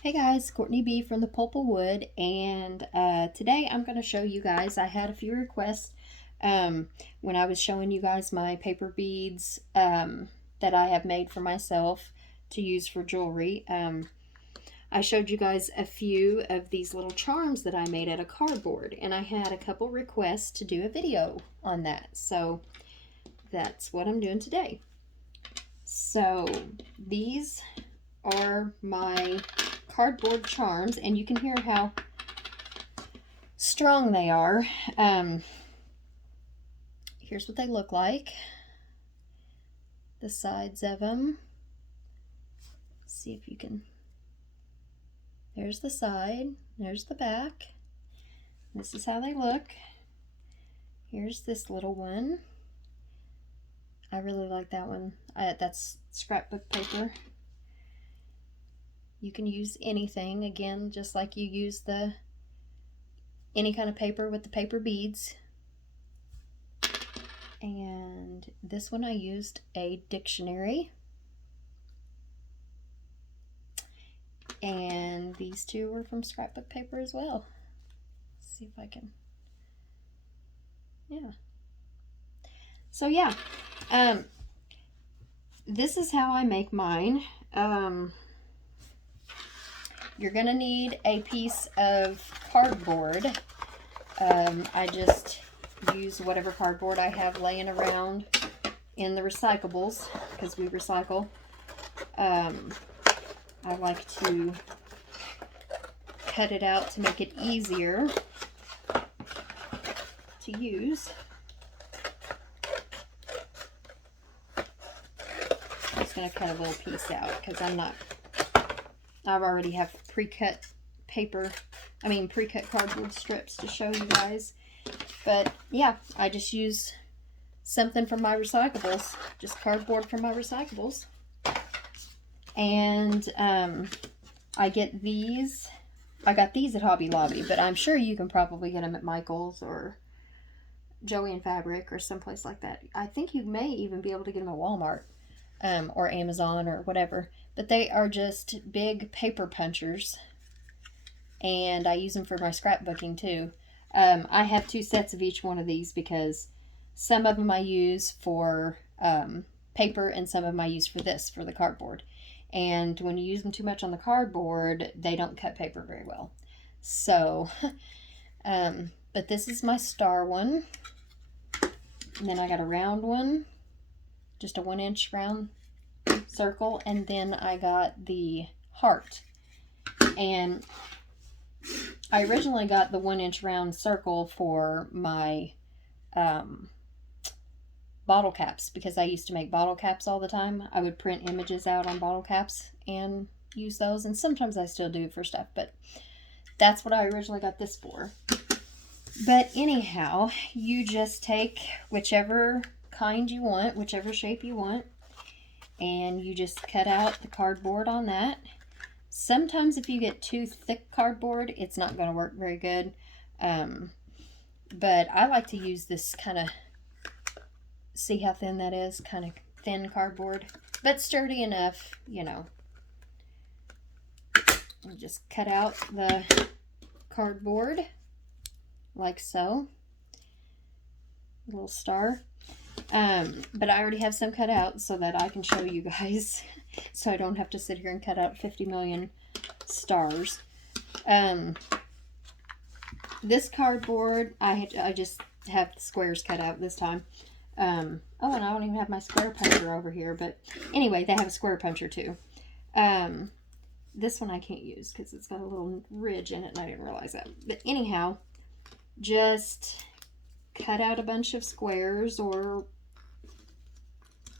Hey guys, Courtney B from the Pulpal Wood, and today I'm going to show you guys. I had a few requests when I was showing you guys my paper beads that I have made for myself to use for jewelry. I showed you guys a few of these little charms that I made out of cardboard, and I had a couple requests to do a video on that, so that's what I'm doing today. So these are my cardboard charms, and you can hear how strong they are. Here's what they look like. The sides of them. See if you can. There's the side. There's the back. This is how they look. Here's this little one. I really like that one. That's scrapbook paper. You can use anything, again, just like you use any kind of paper with the paper beads. And this one I used a dictionary. And these two were from scrapbook paper as well. Let's see if I can. Yeah. So yeah, this is how I make mine. You're gonna need a piece of cardboard. I just use whatever cardboard I have laying around in the recyclables, because we recycle. I like to cut it out to make it easier to use. I'm just going to cut a little piece out because I already have pre-cut cardboard strips to show you guys. But yeah, I just use something from my recyclables, just cardboard from my recyclables. And I got these at Hobby Lobby, but I'm sure you can probably get them at Michael's or Joey and Fabric or someplace like that. I think you may even be able to get them at Walmart or Amazon or whatever. But they are just big paper punchers, and I use them for my scrapbooking too. I have 2 sets of each one of these because some of them I use for paper and some of them I use for the cardboard. And when you use them too much on the cardboard, they don't cut paper very well. So, but this is my star one. And then I got a round one, just a 1-inch round circle. And then I got the heart. And I originally got the 1-inch round circle for my bottle caps, because I used to make bottle caps all the time. I would print images out on bottle caps and use those, and sometimes I still do for stuff, but that's what I originally got this for. But anyhow, you just take whichever kind you want, whichever shape you want, and you just cut out the cardboard on that. Sometimes if you get too thick cardboard, it's not going to work very good. But I like to use this kind of, see how thin that is? Kind of thin cardboard, but sturdy enough, you know. And just cut out the cardboard like so. A little star. But I already have some cut out so that I can show you guys, so I don't have to sit here and cut out 50 million stars. This cardboard, I just have the squares cut out this time. Oh, and I don't even have my square puncher over here, but anyway, they have a square puncher too. This one I can't use because it's got a little ridge in it, and I didn't realize that. But anyhow, just cut out a bunch of squares, or,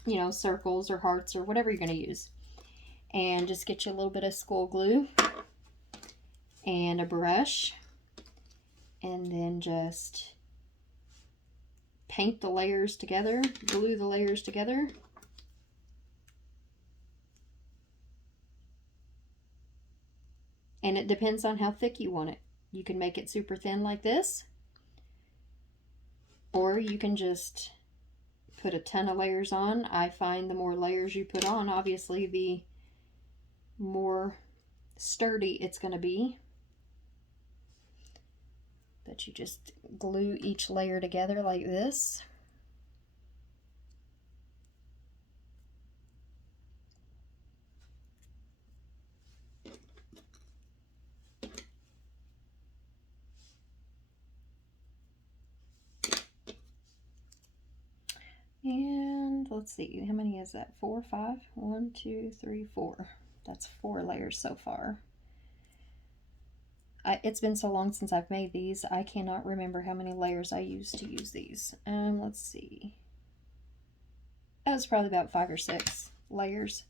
you know, circles or hearts or whatever you're going to use. And just get you a little bit of school glue and a brush, and then just paint the layers together, glue the layers together. And it depends on how thick you want it. You can make it super thin like this, or you can just put a ton of layers on. I find the more layers you put on, obviously, the more sturdy it's going to be. But you just glue each layer together like this. And let's see, how many is that? 4, 5? 1, 2, 3, 4. That's 4 layers so far. It's been so long since I've made these, I cannot remember how many layers I used to use these. Let's see. That was probably about 5 or 6 layers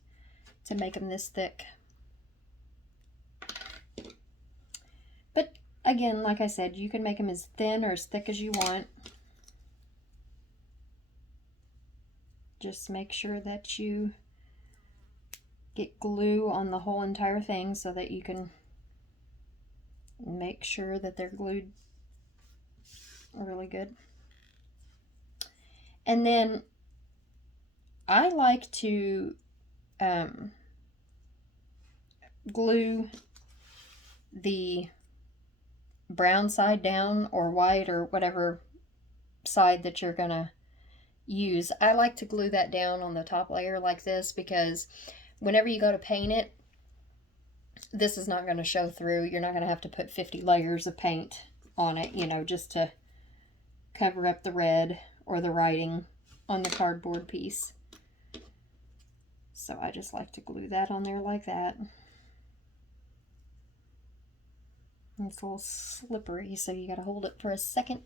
to make them this thick. But again, like I said, you can make them as thin or as thick as you want. Just make sure that you get glue on the whole entire thing so that you can make sure that they're glued really good. And then I like to glue the brown side down, or white, or whatever side that you're gonna use. I like to glue that down on the top layer like this, because whenever you go to paint it, this is not going to show through. You're not going to have to put 50 layers of paint on it, you know, just to cover up the red or the writing on the cardboard piece. So I just like to glue that on there like that. It's a little slippery, so you got to hold it for a second.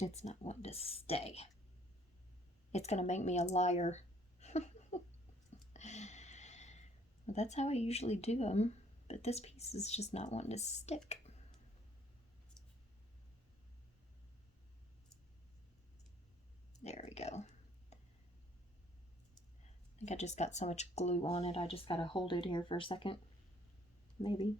It's not wanting to stay. It's going to make me a liar. Well, that's how I usually do them, but this piece is just not wanting to stick. There we go. I think I just got so much glue on it, I just got to hold it here for a second, maybe.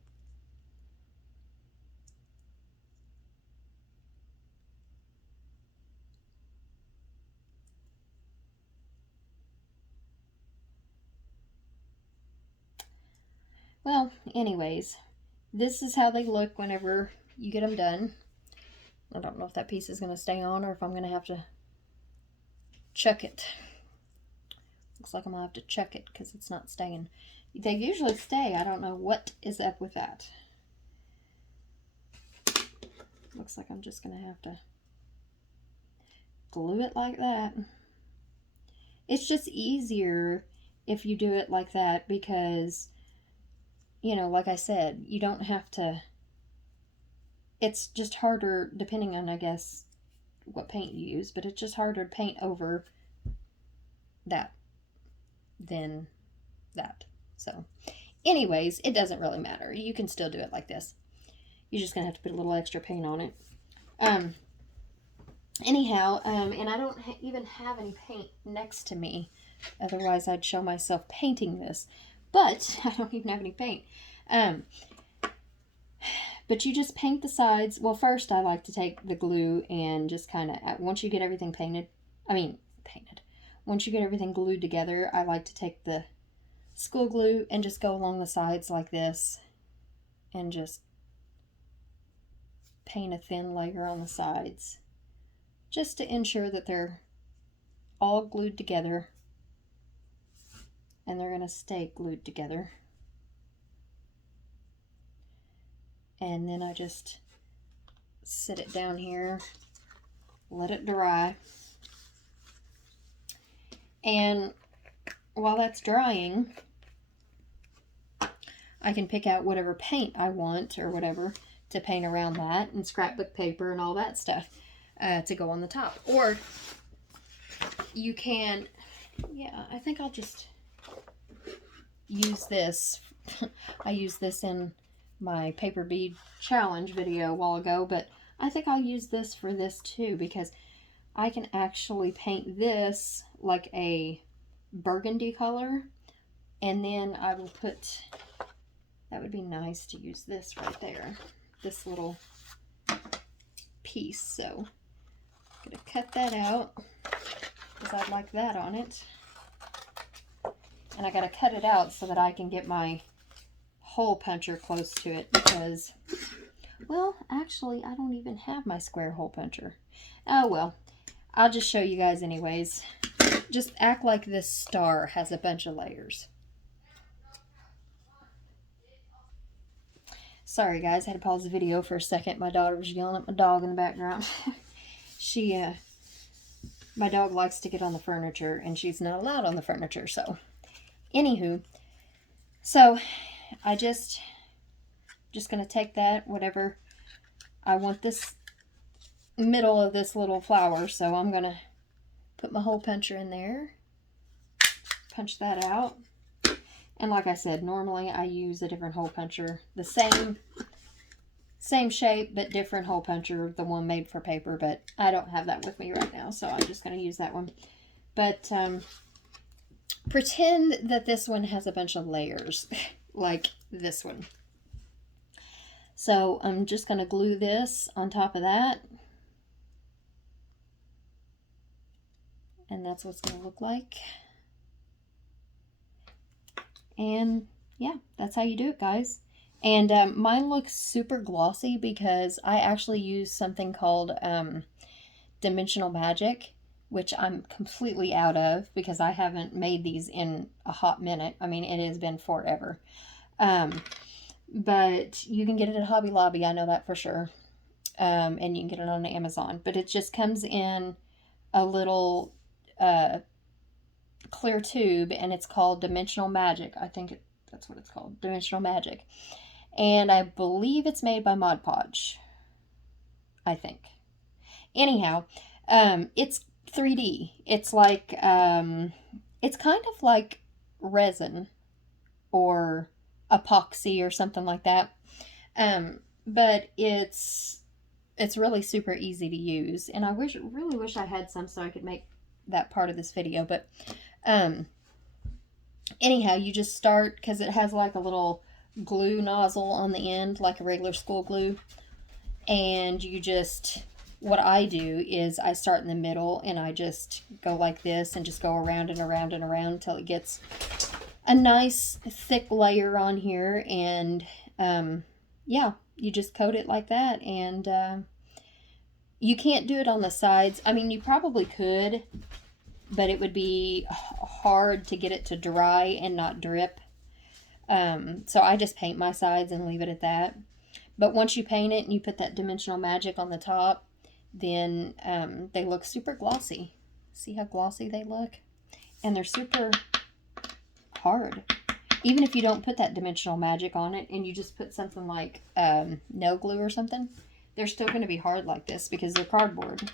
Well, anyways, this is how they look whenever you get them done. I don't know if that piece is going to stay on or if I'm going to have to chuck it. Looks like I'm going to have to chuck it because it's not staying. They usually stay. I don't know what is up with that. Looks like I'm just going to have to glue it like that. It's just easier if you do it like that because, you know, like I said, you don't have to, it's just harder depending on, I guess, what paint you use, but it's just harder to paint over that than that. So anyways, it doesn't really matter. You can still do it like this. You're just gonna have to put a little extra paint on it. Anyhow, and I don't even have any paint next to me, otherwise I'd show myself painting this, but I don't even have any paint. But you just paint the sides. Well, first I like to take the glue and just kind of, once you get everything once you get everything glued together, I like to take the school glue and just go along the sides like this and just paint a thin layer on the sides just to ensure that they're all glued together and they're going to stay glued together. And then I just sit it down here, let it dry. And while that's drying, I can pick out whatever paint I want or whatever to paint around that, and scrapbook paper and all that stuff to go on the top. Or you can, yeah, I think I'll just use this. I used this in my paper bead challenge video a while ago, but I think I'll use this for this too, because I can actually paint this like a burgundy color, and then I will put, that would be nice to use this right there, this little piece. So I'm gonna cut that out because I'd like that on it. And I gotta cut it out so that I can get my hole puncher close to it because, well, actually, I don't even have my square hole puncher. Oh, well, I'll just show you guys anyways. Just act like this star has a bunch of layers. Sorry, guys, I had to pause the video for a second. My daughter was yelling at my dog in the background. My dog likes to get on the furniture, and she's not allowed on the furniture, so. Anywho, so I just gonna take that, whatever. I want this middle of this little flower, so I'm gonna put my hole puncher in there, punch that out. And like I said, normally I use a different hole puncher, the same shape but different hole puncher, the one made for paper, but I don't have that with me right now, so I'm just gonna use that one. But pretend that this one has a bunch of layers like this one. So I'm just going to glue this on top of that. And that's what it's going to look like. And yeah, that's how you do it, guys. And mine looks super glossy because I actually use something called Dimensional Magic, which I'm completely out of because I haven't made these in a hot minute. I mean, it has been forever. But you can get it at Hobby Lobby, I know that for sure. And you can get it on Amazon. But it just comes in a little clear tube, and it's called Dimensional Magic. I think that's what it's called, Dimensional Magic. And I believe it's made by Mod Podge, I think. Anyhow, it's 3D. It's like, it's kind of like resin or epoxy or something like that. But it's really super easy to use. And I really wish I had some so I could make that part of this video. But anyhow, you just start, because it has like a little glue nozzle on the end, like a regular school glue. And you just, what I do is I start in the middle and I just go like this and just go around and around and around until it gets a nice thick layer on here. And yeah, you just coat it like that. And you can't do it on the sides. I mean, you probably could, but it would be hard to get it to dry and not drip. So I just paint my sides and leave it at that. But once you paint it and you put that Dimensional Magic on the top, then they look super glossy. See how glossy they look? And they're super hard. Even if you don't put that Dimensional Magic on it and you just put something like nail glue or something, they're still going to be hard like this because they're cardboard.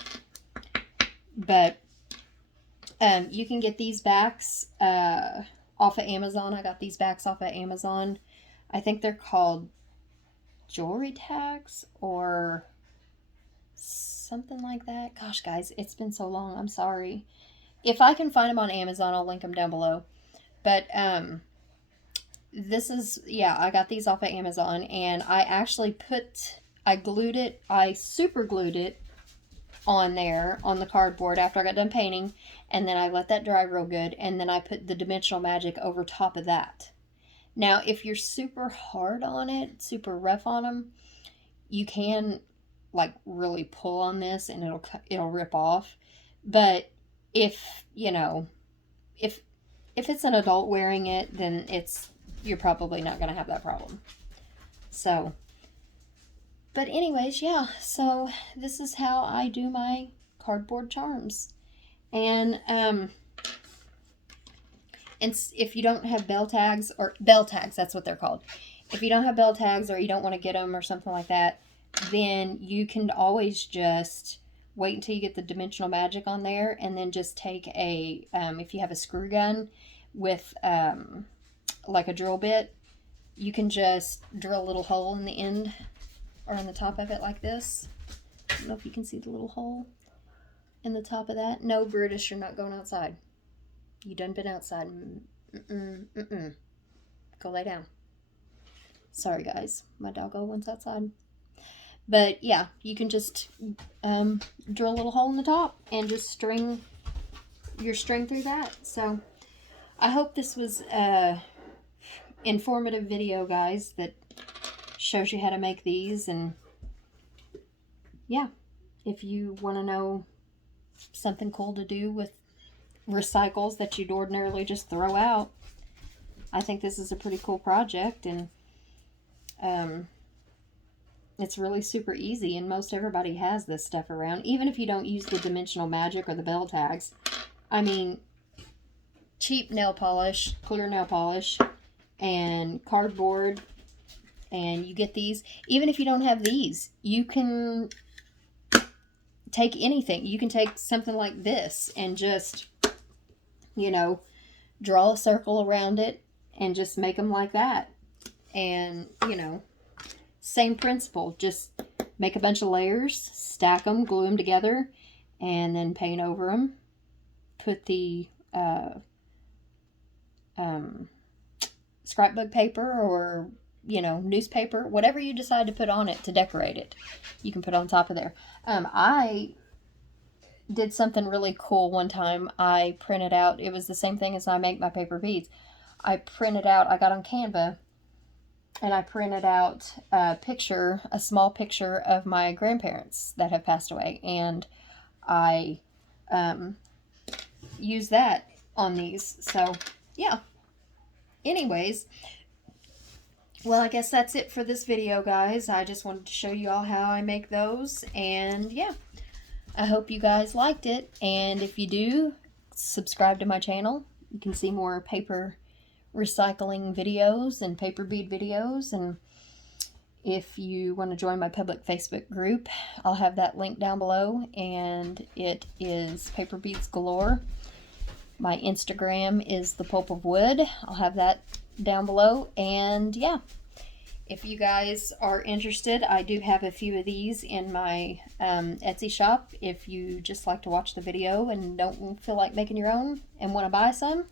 But you can get these backs off of Amazon. I got these backs off of Amazon. I think they're called jewelry tags or something like that. Gosh, guys, it's been so long. I'm sorry. If I can find them on Amazon, I'll link them down below. But this is, yeah, I got these off of Amazon, and I actually glued it, I super glued it on there on the cardboard after I got done painting, and then I let that dry real good, and then I put the Dimensional Magic over top of that. Now, if you're super hard on it, super rough on them, you can like really pull on this and it'll rip off. But if, you know, if it's an adult wearing it, then you're probably not going to have that problem. So, but anyways, yeah, so this is how I do my cardboard charms. And if you don't have bell tags, that's what they're called. If you don't have bell tags or you don't want to get them or something like that, then you can always just wait until you get the Dimensional Magic on there, and then just take if you have a screw gun with like a drill bit, you can just drill a little hole in the end or on the top of it like this. I don't know if you can see the little hole in the top of that. No, Brutus, you're not going outside. You done been outside. Go lay down. Sorry, guys. My doggo went outside. But yeah, you can just drill a little hole in the top and just string your string through that. So I hope this was a informative video, guys, that shows you how to make these. And yeah, if you want to know something cool to do with recycles that you'd ordinarily just throw out, I think this is a pretty cool project. And it's really super easy, and most everybody has this stuff around, even if you don't use the dimensional magic or the bell tags. I mean, cheap nail polish, clear nail polish, and cardboard, and you get these. Even if you don't have these, you can take anything. You can take something like this and just, you know, draw a circle around it and just make them like that. And, you know, same principle. Just make a bunch of layers, stack them, glue them together, and then paint over them. Put the scrapbook paper or, you know, newspaper, whatever you decide to put on it to decorate it, you can put on top of there. I did something really cool one time. I printed out, it was the same thing as I make my paper beads. I printed out, I got on Canva, and I printed out a picture, a small picture of my grandparents that have passed away, and I used that on these. So yeah, anyways, well, I guess that's it for this video, guys. I just wanted to show you all how I make those, and yeah, I hope you guys liked it. And if you do, subscribe to my channel. You can see more paper recycling videos and paper bead videos. And if you want to join my public Facebook group, I'll have that link down below, and it is Paper Beads Galore. My Instagram is The Pulp of Wood. I'll have that down below. And yeah, if you guys are interested, I do have a few of these in my Etsy shop. If you just like to watch the video and don't feel like making your own and want to buy some,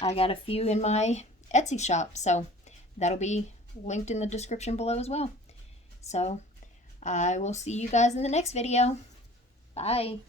I got a few in my Etsy shop. So that'll be linked in the description below as well. So I will see you guys in the next video. Bye.